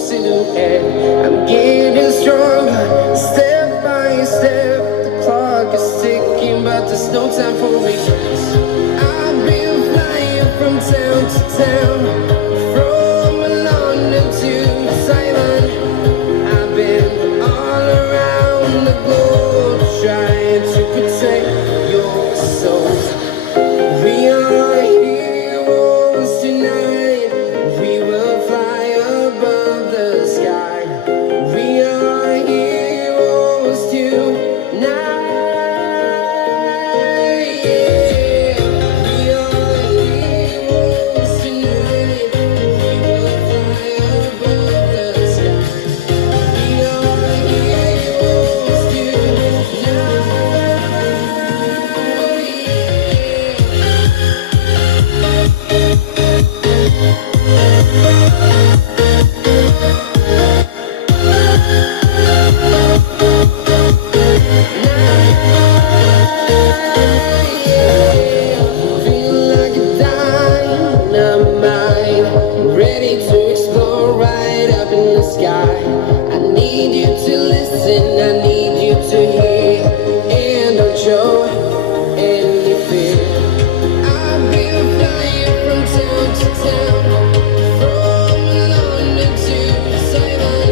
silhouette. I'm getting stronger, step by step. The clock is ticking, but there's no time for regrets. I've been flying from town to town, from London to Taiwan. I've been all around the globe, trying to protect your soul. We are heroes tonight. We will fly above the sky. We are heroes tonight. Yeah. We are heroes tonight. We will fly above the sky. We are heroes tonight. Ready to explore right up in the sky. I need you to listen, I need you to hear, and don't show any fear. I've been flying from town to town, from London to Taiwan.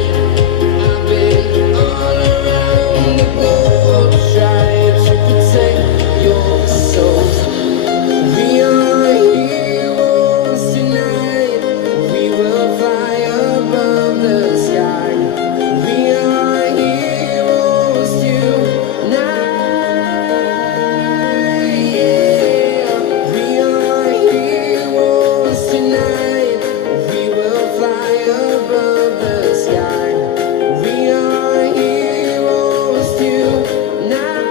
I've been all around the globe, trying to protect your soul. We are heroes tonight. We will fly above the sky. We are heroes tonight. Yeah. We are heroes tonight. We will fly above the sky. We are heroes tonight.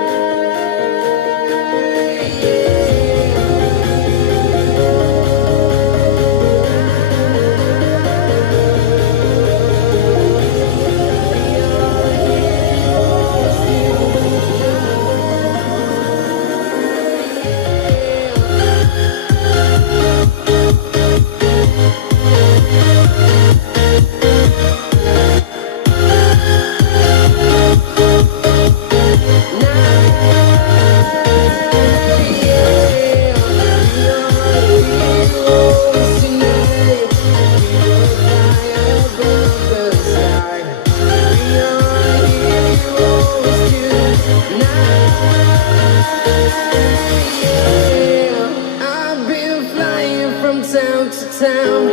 Town to town,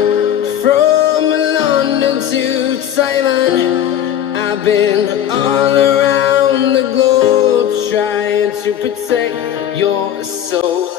from London to Taiwan. I've been all around the globe, trying to protect your soul.